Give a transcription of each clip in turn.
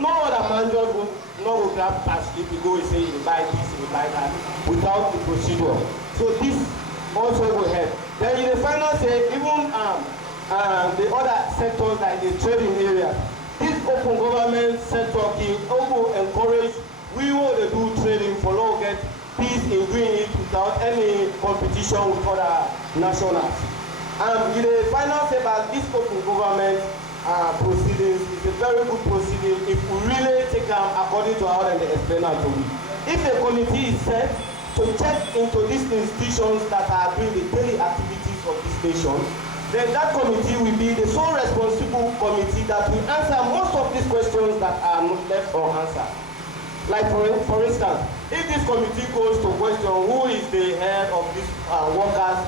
no other man just go grab pass if you go and say you buy this, you buy that without the procedure. So this also will help. Then in the final say even the other sectors like the trading area, this open government sector can also encourage we want to do trading for long get peace in doing it without any competition with other nationals. In the final say that this open government proceedings is a very good proceeding if we really take them according to how they explain it to me. If the committee is set to check into these institutions that are doing the daily activities of this nation, then that committee will be the sole responsible committee that will answer most of these questions that are not left unanswered. Like for instance, if this committee goes to question who is the head of this workers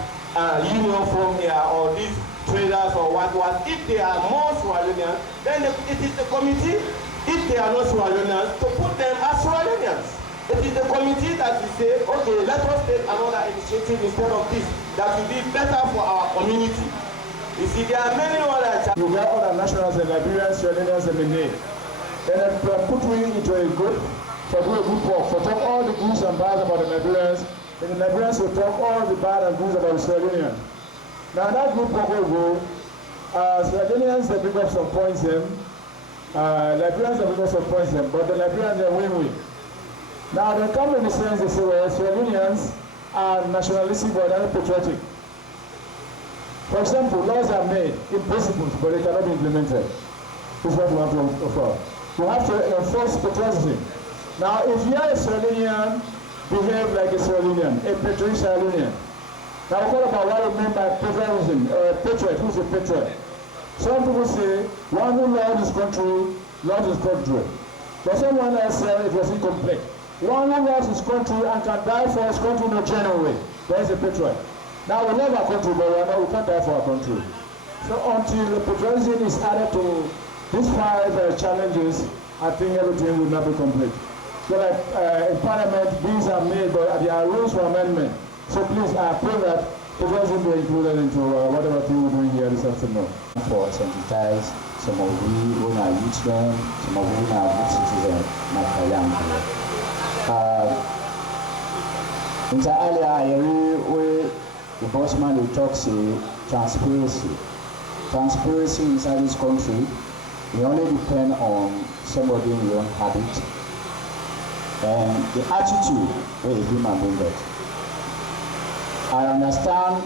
union from here or these traders or what, if they are more Sierra Leoneans, then it is the committee, if they are not Sierra Leoneans, to put them as Sierra Leoneans. It is the committee that will say, okay, let us take another initiative instead of this, that will be better for our community. You see, there are many other challenges. You got other nationals and Liberians, Sierra Leoneans, and Benin. Then put we into a group for do a good work, for talk all the goods and bad about the Liberians, and the Liberians will talk all the bad and goods about the Sierra Leoneans. Now that group work will go, Sierra Leoneans they bring up some points them, Liberians they bring up some points them, but the Liberians they win-win. Now they come in the sense they say, well, Sierra Leoneans are nationalistic but they're not patriotic. For example, laws are made in principles, but they cannot be implemented. This is what we have to offer. You have to enforce patriotism. Now, if you are a Sierra Leonean, behave like a Sierra Leonean, a patriotic Sierra Leonean. Now, what about what we mean by patriotism? Patriot, who's a patriot? Some people say, one who loves his country, loves his country. But someone else said it was incomplete. One who loves his country and can die for his country in a genuine way. That is a patriot. Now, we love our country, but we can't die for our country. So until the patriotism is added to these 5 challenges, I think everything will not be complete. So like in Parliament, these are made, but there are rules for amendment. So please, I pray that patriotism be included into whatever thing we're doing here this afternoon. For sensitize some of we who are youth men, some of we are good citizens, like a young people. In the earlier way, the bossman will talk say transparency. Transparency inside this country, we only depend on somebody in your own habit and the attitude where a human being gets. I understand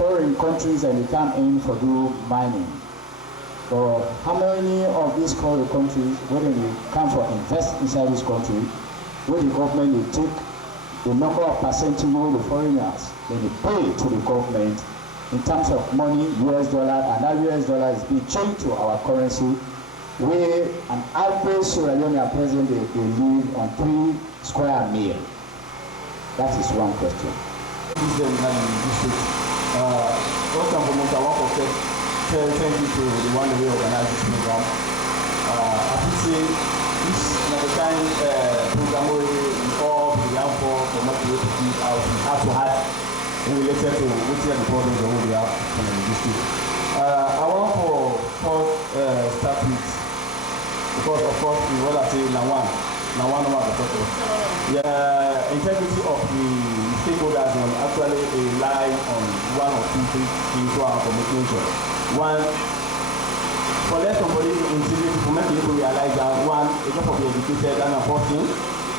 foreign countries and they come in for do mining. But how many of these foreign countries, when they come for invest inside this country, where the government will take the number of percentage of the foreigners, then they pay to the government in terms of money, US dollar, and that US dollar is being changed to our currency, where an average Sierra Leonean president they live on 3 square meal. That is one question. First and foremost, I want to thank you to the one who organized this program. I would say this is the kind program where we all the young folk from what we have to have related to which are the problems that we have in the district. I want to start with, because of course we want to say now one of the topic. Yeah, integrity of the stakeholders and actually rely on 1 or 2 things into our communication. One, for less somebody integrity to make people realize that one, a lot of the educated and unfortunate,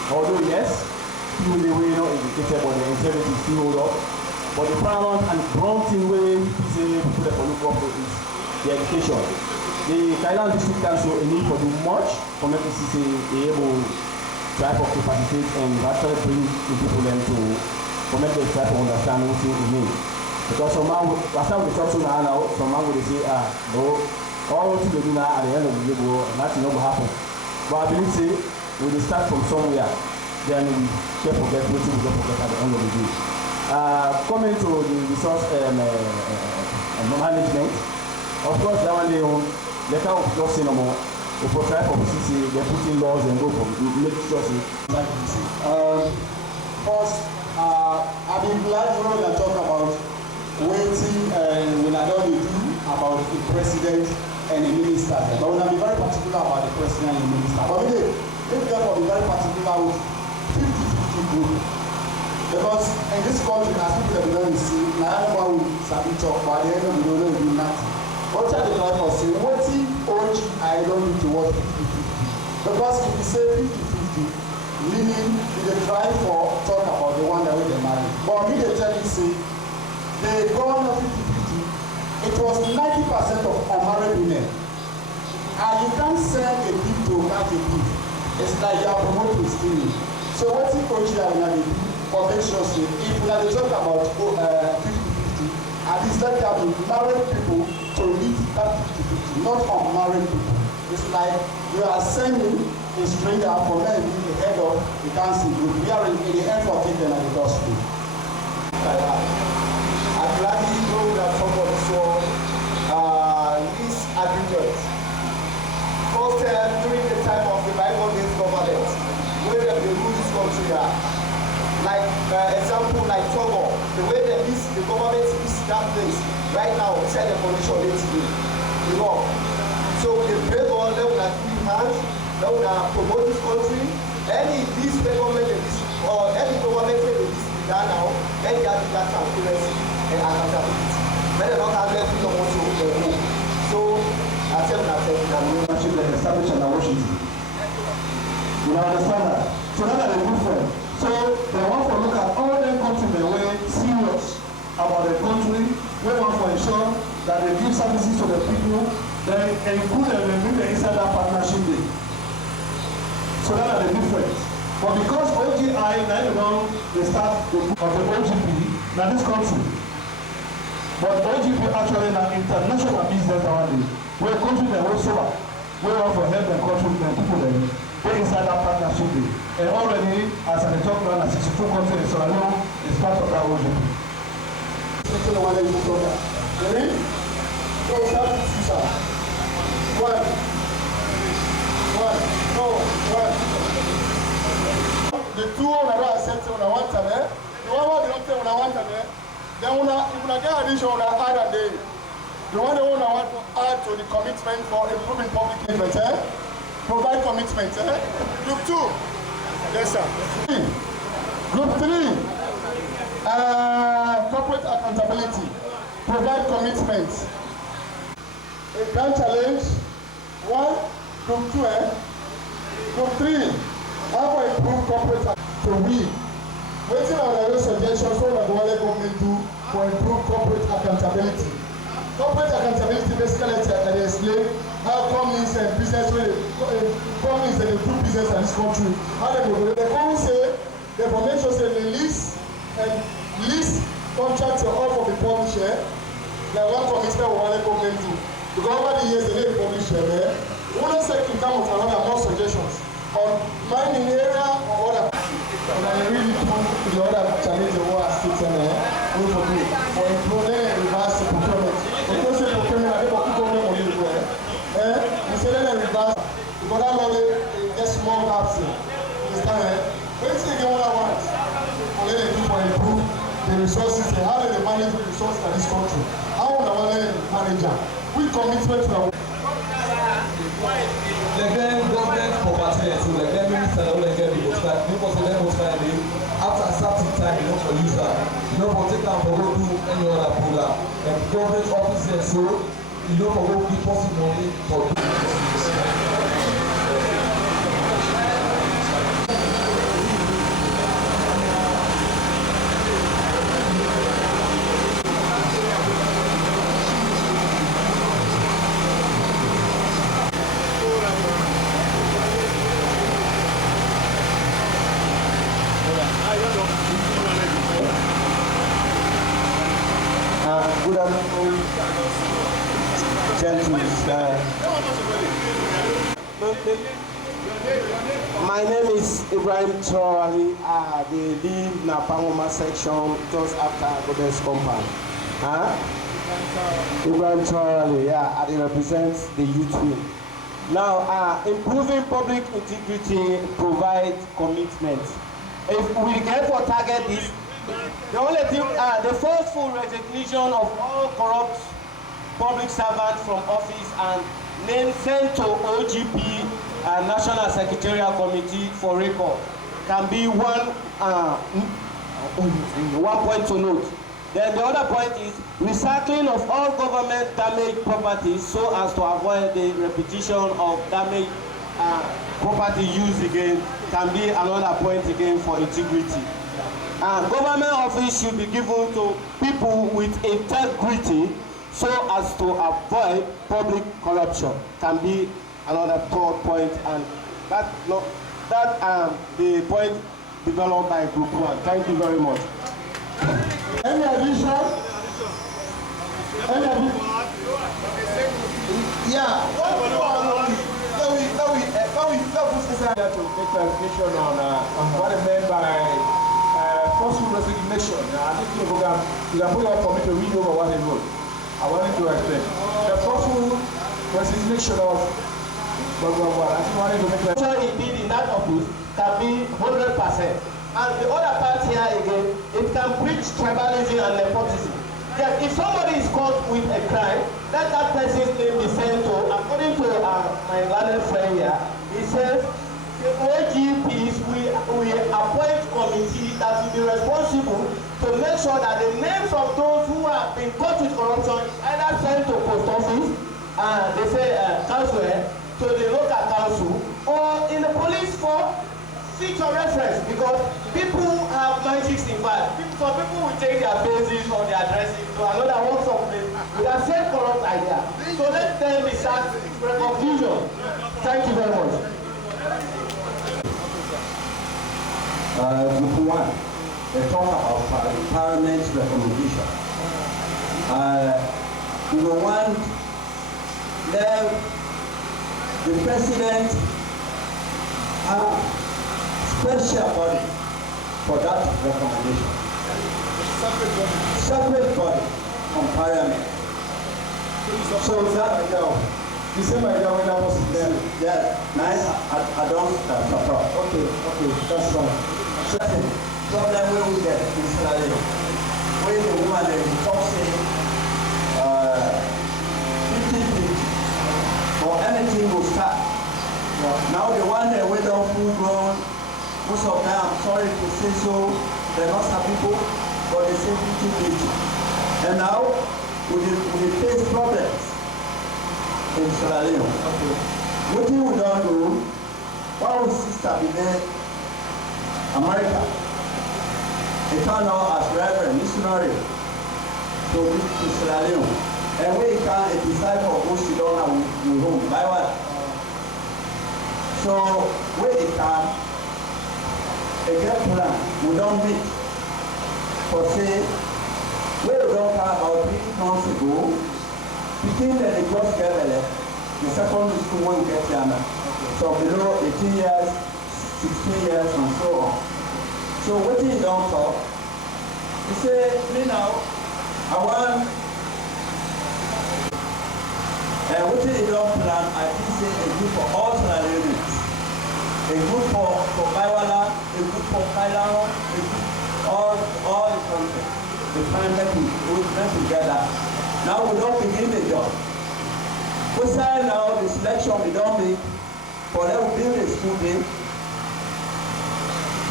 although yes, people they were not educated, but the integrity still hold up. But the paramount and ground thing way people that follow up is the education. The Kailahun District Council a need for do much for making CC able to try to capacitate and actually bring the people them to make them try to understand what they mean. Because some man, last time we talk to now, some man will say, no, all what you do now at the end of the day, nothing will happen. But I believe say we will start from somewhere, then we can't forget what we don't forget at the end of the day. Coming to the resource management, of course, that one day they can't just say no more. If we try for CC, they put in laws and go for make sure. First, I've been glad when I talk about waiting and when I don't do about the president and the minister. But we will be very particular about the president and the minister. But we therefore be very particular with 50-50 group. Because in this country, as people that don't see, now everyone will sabi talk, but at the end of the day, they do nothing. What I try for say, what if OGI don't need to work 50-50? Because if you say 50-50, meaning they try for talk about the one that will get married. But me, they tell you, say, they go on 50-50, it was 90% of unmarried women. And you can't send a gift to catch a gift. It's like you are promoting stealing. So what if OGI will do? For make sure, say, if we are talk about 50-50, at least let there be married people to lead that 50-50, not unmarried people. It's like you are sending a stranger for men in the head of the council group. We are in the head for taking at the gospel. I'm glad you know that somebody saw this agreement. First during the time of the Bible-based government, where they rule this country, like example like Togo, the way they miss the government miss that place right now, inside the condition they today, you know. So they pray all them that we have, that we promote this country. Any this government or any government that is done now, then they have that transparency and accountability. When they don't have left, we don't want to move. So I tell them that Should be established in Washington. You understand that? So that are the different. So they want to look at all them countries way serious about the country. We want to ensure that they give services to the people. They include them and bring them inside that partnership day. So that are the difference. But because OGI now they start of the OGP now this country. But OGP actually now international business nowadays. Where country they also we want to help the country and people there. They inside that partnership day. And already as I talk about 62 countries, so I know it's part of that OGP. Ready? So start with Caesar. One. The two on the accept on one time, the one who don't say on one time, then if you get addition on other day, the one who want to add to the commitment for improving public interest, provide commitment. Group 2. Yes, sir. Group 3. Corporate accountability. Provide commitment. A grand challenge. 1. Group 2. Group 3. How to improve corporate to we. Waiting on the suggestions what the government do for improve corporate accountability. Corporate accountability basically I explain how companies and business companies that do business in this country. How they go? The company say the information say they lease contract to all for the publisher. Like one commitment we want to government do. Because over the years they need publisher there. We don't say to come with another more suggestions on mining area or other. And I really put the other challenge the war state and we for do for improving and reverse the procurement. Because the procurement I don't put on money there. We say then reverse because that law they small gaps in. Understand? When you get what I want, what they do for improve the resources, how they manage the resources in this country. How would I want to manage them? We commitment to our Again, government property and so again, minister don't again because they must find it after a certain time, you know, for user, you know, for take time for go do any other program. And government offices so you know for go deposit money for Good afternoon, gentlemen. My name is Ibrahim Traoré. They live in Napangoma section just after Goddess compound. Ibrahim Traoré, yeah, I represent the youth wing. Now, improving public integrity provides commitment. If we get for target this, the only thing, the forceful resignation of all corrupt public servants from office and name sent to OGP and National Secretarial Committee for record can be one point to note. Then the other point is recycling of all government damaged properties so as to avoid the repetition of damaged property used again can be another point again for integrity. Government office should be given to people with integrity so as to avoid public corruption can be another third point, and that the point developed by Group 1. Thank you very much. Any addition? Any addition? Yeah. To make clarification on what is meant by forceful resignation. I think you can put up for me to read over what he wrote. I wanted to explain. The forceful resignation of I just wanted to make clarification. Indeed, in that office can be 100%. And the other part here again, it can preach tribalism and nepotism. Yes, if somebody is caught with a crime, let that person's name be sent to, according to my learned friend here, he says, the OGPs we appoint committee that will be responsible to make sure that the names of those who have been caught with corruption is either sent to post office, they say council, to the local council, or in the police force, future reference, because people have magics in fact. Some people will take their faces or their addresses to another workshop place with the same corrupt idea. So let them be sacked for confusion. Thank you very much. Group 1, they talk about Parliament's recommendation. We want the President special body for that recommendation. Separate body from Parliament. So that the same idea when I was there. Yeah, nice. I don't support. Okay, that's fine. Second problem we get in Sierra Leone, when the woman is talking 50-50, or anything will start. Now the one that went on full grown, most of them, I'm sorry to say so, they're not some people, but they say 50-50. And now, we face problems in Sierra Leone. Okay. What we don't do, one will sister be there, America. They turn out as reverend missionary to Sierra Leone. And we can a disciple who she don't have with home. By what? So, where they come, a great plan, we don't meet. For say, we don't come about 3 months ago, between the cross level, the secondary school won't get younger. So below 18 years, 16 years, and so on. So what you don't talk, you say, me now, I want, and what you don't plan, I think say a group for all Sierra a group for Baiwala, a group for Kailahun, a group all the country. The primary we come together. Now we don't begin the job. We say now the selection we don't make for them to build a school day.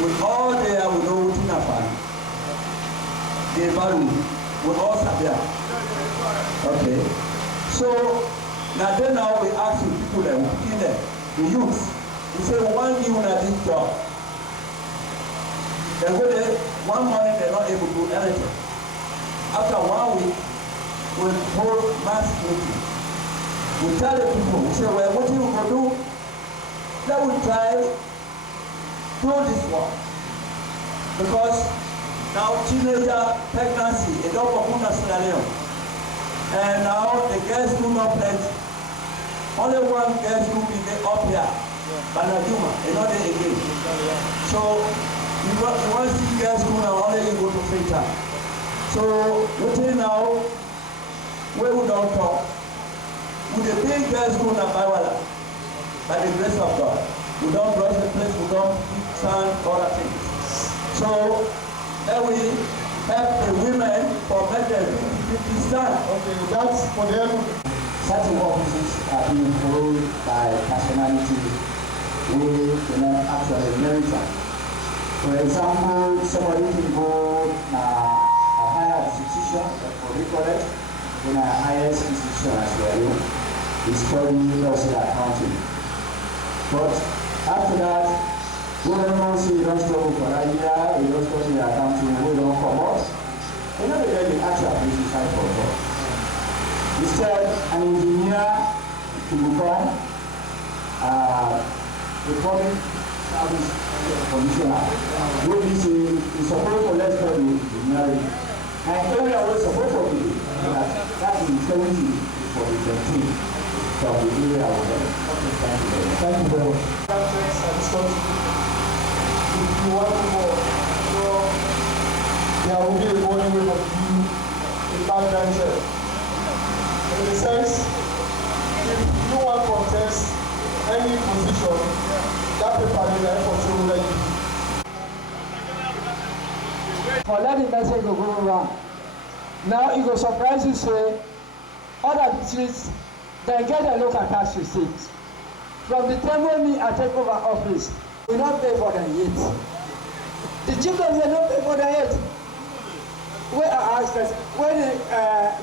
With all there we know what's in a fan. The value we all sabia. Okay. So now we ask the people that we begin them, the youth. We say we want you at this job. They go there, one morning they're not able to do anything. After 1 week, we hold mass meeting. We tell the people, we say, well, what you going to do? Let we try do this one. Because now teenager pregnancy, a dog of Sierra Leone. And now the girls do not plenty. Only one girl will be up here. Banaduma, another again. So you want to see girls go now, only you go to free time. So we tell now where we don't talk. With the big girls go now by the grace of God. We don't brush the place, we don't eat sand, other things. So then we help the women for better 50-50 stand. Okay, that's for them. certain offices are being held by personality where they are actually merit. For example, somebody can go to a higher institution, for college, in a highest institution as well. He study also accounting. But after that, we don't see you don't struggle for a year, you don't study accounting, we don't come out. We're not really actual business side for job. Instead, an engineer to become a public service commissioner. What is supposed to let go of engineering. And area was supposed to be that is 70 for the 13 from the area of them. Thank you very much. If you want to go, so there will be a body weight of you in background check. In the sense, if you want to contest any position, that paper is there for sure like you. For let the message go around. Now it will surprise you say other districts they get a local tax receipt. From the time when me I take over office, we not pay for them yet. The children they don't pay for them yet. Where I ask us, where the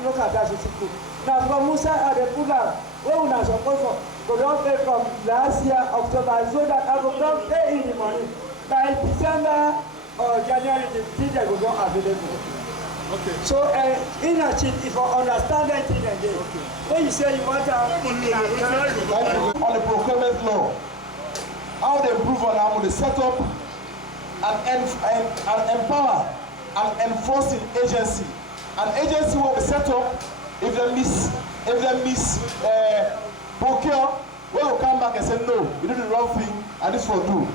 local tax receipt? Now from Musa and the Pula, where we are supposed to go don't pay from last year October so that I will not pay in the money. By December or January, the teacher will not available. Okay. So in a cheat, if I understand that thing again, when you say you want to On the procurement law, how they improve on how they set up and empower an enforcing agency. An agency will be set up if they miss procure, we will come back and say no, you did the wrong thing and this for do.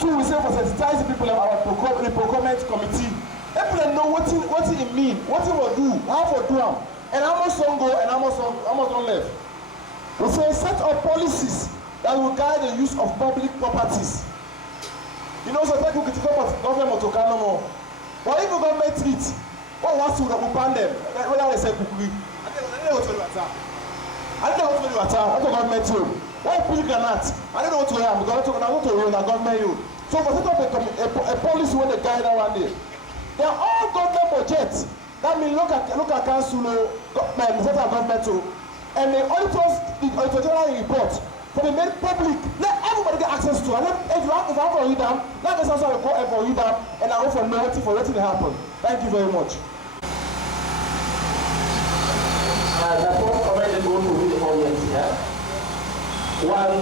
Two, we say for sensitize the people of our procurement committee. People know what it mean, what it will do, how to do them, and how much on go and how much on left. We say set up policies that will guide the use of public properties. You know, so people critical government to no more. But if the government treat, what wants to ban them? Whether they say kukuri, I don't know what to do at that. I don't know what to do at that. What the government do? Why people cannot? I don't know what to do. I'm going to run the government you. So for set up a policy when they guide that one day. They are all government budgets. That means look at council, government, central government too. And the auditors, the auditor general report for the main public. Let everybody get access to. And if I have to read them, let us also go and read them, and I hope for nothing for letting it happen. Thank you very much. The first comment is going to read the audience here. One,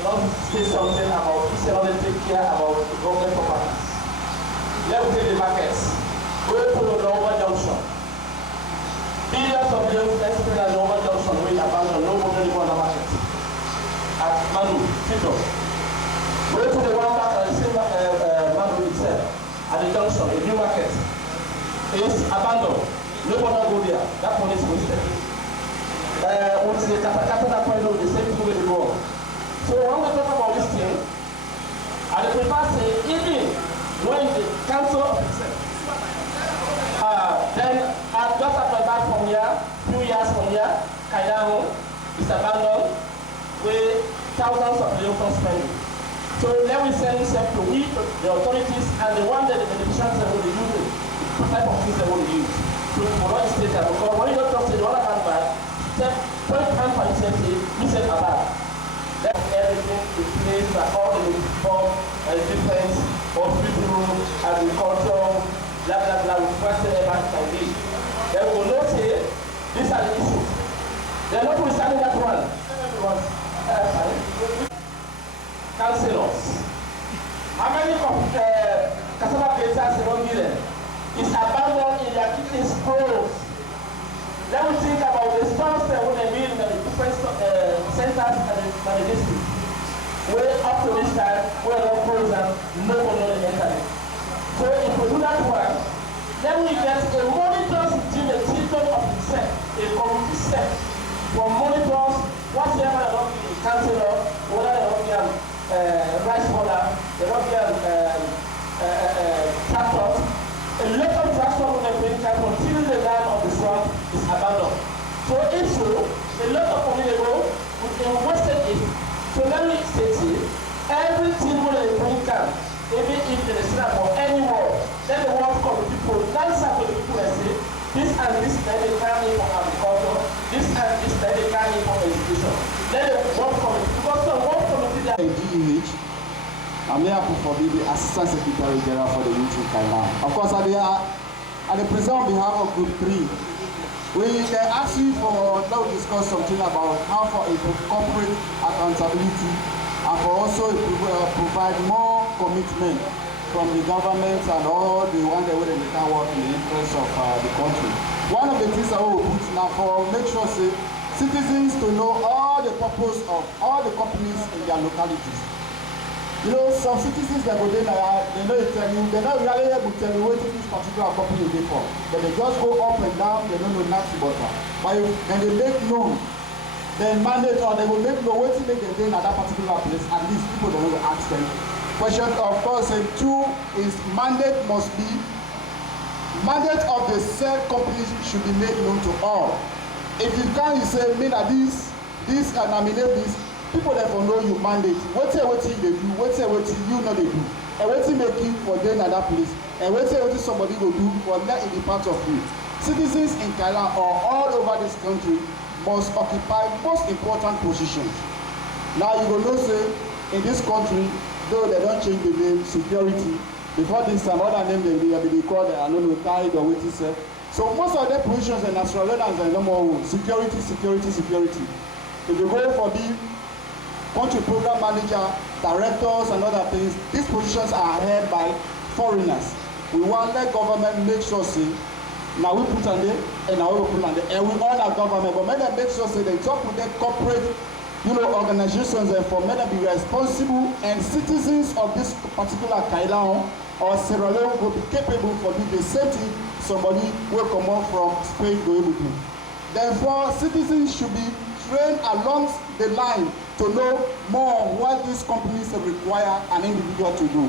not say something about Israel take care about the government properties. Let me take the markets. Go to the Nova Junction. Billions of young experts at Nova Junction will abandon nobody on the market. At Manu, Tito. Go to the one back at the same Manu itself. At the junction, a new market. It's abandoned. Nobody go there. That one is wasted. With the capital point of the same people will go. So when we talk about this thing, I prefer say even when the council then just after that from here, few years from here, Kailahun is abandoned with thousands of millions spending. So then we send to we, the authorities, and the one that the politicians that will use it, the type of things they will use. So for what is data, because when you don't talk to the other hand back, point hand for initiative, we said about. Let everything in place that all the reform and defense, hospital, agriculture, blah blah blah, with whatever it can be. They will not say these are the issues. They are not understanding that one. Councillors. How many cassava creators in Ongile is abandoned in their kitchen stores? Let me think about the stores that would have been in the different centers and the district. Where up to this time, we are not frozen, no one knows the internet. So if we do that one, then we get a monitors between the children of the set, a community set. For monitors, whatever they don't be councillor, whether they don't be rice water, they don't be tractors. A lot of tractors when they bring tractors until the land of the swamp is abandoned. So if so, DEH. I'm here for the Assistant Secretary General for the youth in Kailahun. Of course, at the present on behalf of Group 3, we can ask you for now discuss something about how for corporate accountability and for also provide more commitment from the government and all the one that they can work in the interest of the country. One of the things I will put now for make sure say citizens to know all the purpose of all the companies in their localities. You know, some citizens that go there, they know tell you, they're not really able to tell you what this particular company is for. But they just go up and down, they don't know nothing about that. But when they make known, then mandate or they will make known what they do in that particular place, at least people don't know to ask them. Question of course, and 2 is mandate of the said companies should be made known to all. If you can't say, me that this and nominate this, people that know you mandate. What they do, what you know they do, and what you making for them at that place, and what somebody will do for that in the part of you. Citizens in Kailahun or all over this country must occupy most important positions. Now you will know say in this country, though they don't change the name security, before this time other name they call it, I don't know, tide or what you say. So most of the positions in national surveillance and no more security. If you go for the country program manager, directors and other things, these positions are held by foreigners. We want the government make sure say, now we put on there and now we put on there, and we all our government, but make sure say they talk with the corporate, organizations and for men to be responsible and citizens of this particular Kailahun or Sierra Leone will be capable for doing the same thing somebody will come out from Spain go able to. Therefore, citizens should be trained along the line to know more what these companies require an individual to do.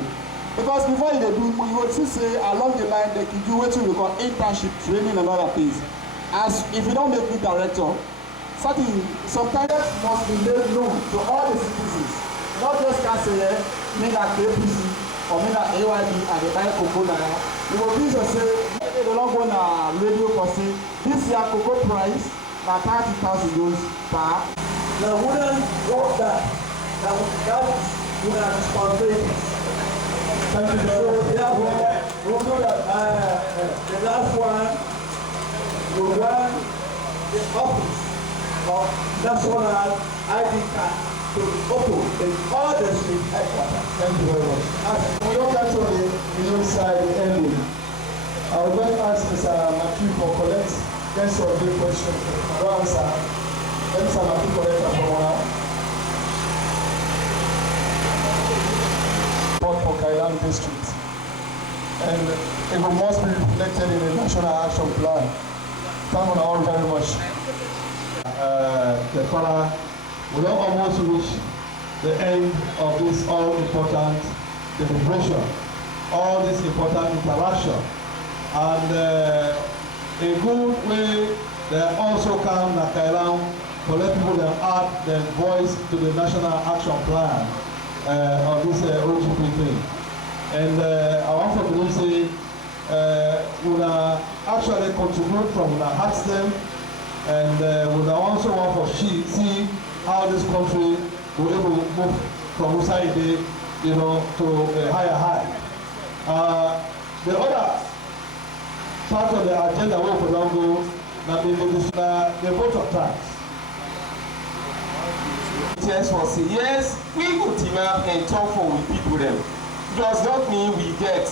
Because before you do, you will see say along the line they can do what we call internship training and other things. As if you don't make me director, sometimes must be made known to all the citizens. Not just can say, me that KPC or me that AYD and the buy cocoa now. You will be just say, they don't go on radio for say, this year cocoa price na $30,000 per. Now, wouldn't go that is wouldn't responsibility. Thank you. So therefore, we'll do that. The last one, we want the office of national ID card to open in all the street headquarters. Thank you very much. As we look at the side ending, I would like to ask Mr. Matthew for collect some of the questions for answer. Let Mr. Matthew collect them for now. For Kailahun district, and it must be reflected in the national action plan. Thank you all very much. The caller will almost reach the end of this all-important deliberation, all this important interaction, and a good way they also come to Kailahun to let people then add their voice to the national action plan of this OGP thing. And I want to believe say we actually contribute from the hearts them, and we also want to see how this country will be able to move from side day, to a higher high. The other part of the agenda we will now go the vote of thanks. Yes, we go team up and talk for with people them. Does not mean we get.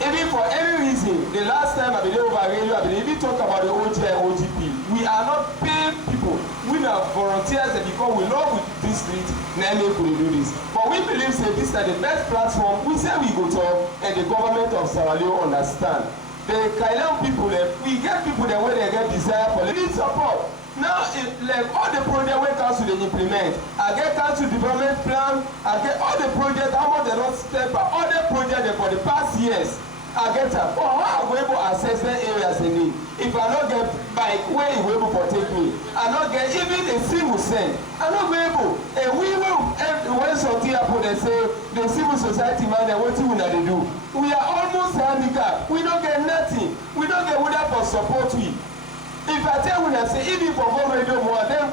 Even for any reason, the last time I've been over radio, I've been even talk about the OGP. We are not paid people. We are volunteers and because we love with this street, now we could do this. But we believe say this is the best platform. We say we go talk and the government of Sierra Leone understand. The Kailahun people, we get people that when they get desire for need support. Now, like all the projects when council they implement, I get council development plan, I get all the projects, how much they don't step up, all the projects for the past years, I get them. But how I go able to access the areas they need? If I don't get bike, where you able to take me? I don't get even a civil send. I don't go able. And we will, when something happen, they say, the civil society man, they what will they do? We are almost handicapped. We don't get nothing. We don't get without for support we. If I tell you that say even for go radio more, them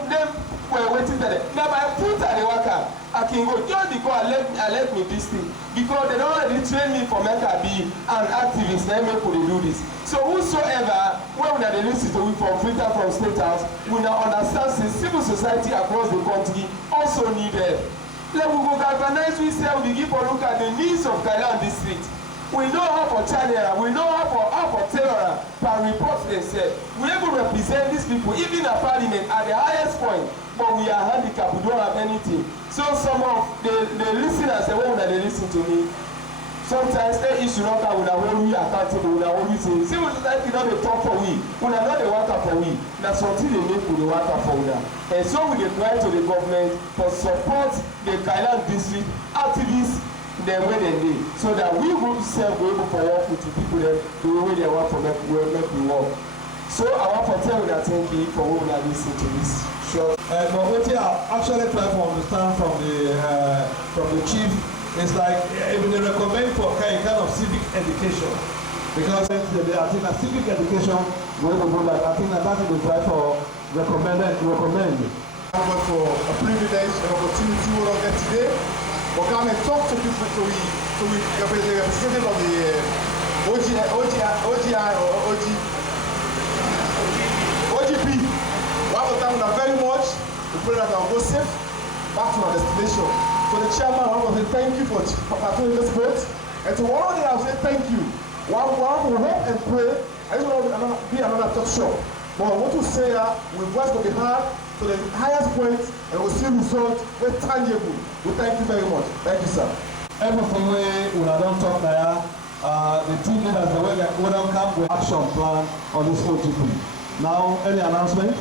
were waiting there. Now by foot and the worker, I can go just because I left me this thing because they don't already train me for Mecca be an activist. Let me put do this. So whosoever when we are the listen to we from Freetown from State House, we now understand the civil society across the country also need help. Let we go galvanize we say we begin for look at the needs of Kailahun district. We know how for channel, we know how for terror, per report themselves. We able to represent these people, even at parliament, at the highest point, but we are handicapped, we don't have anything. So some of the listeners, the one that they listen to me, sometimes they issue not that we are only accountable, we are only saying, civil society not dey talk for we are not dey work for we, na something they make we dey work for una. And so we dey try to the government for support the Kailahun district activists dem wey dem dey so that we go sef go able for work with the people dem the way they work for make we work. So I wan for tell una thank you for wey una lis ten to this. Sure. But wetin I actually try to understand from the chief is like if they recommend for kind of civic education because I think a civic education wey go go like I think that is the try for recommend. For a privilege and opportunity we don't get today. But come and talk to people to the representative of the OGP. One of them very much. We pray that I'll go safe back to our destination. So the chairman, I want to say thank you for participating in this vote. And to all of them, I'll say thank you. One will hope and pray. I just want to be another talk show. But what to say we voice to be heard to the highest point and we'll see results very tangible. We thank you very much. Thank you, sir. Everything we don't talk there, the team leaders, the way that we don't come with action plan on this OGP. Now, any announcement?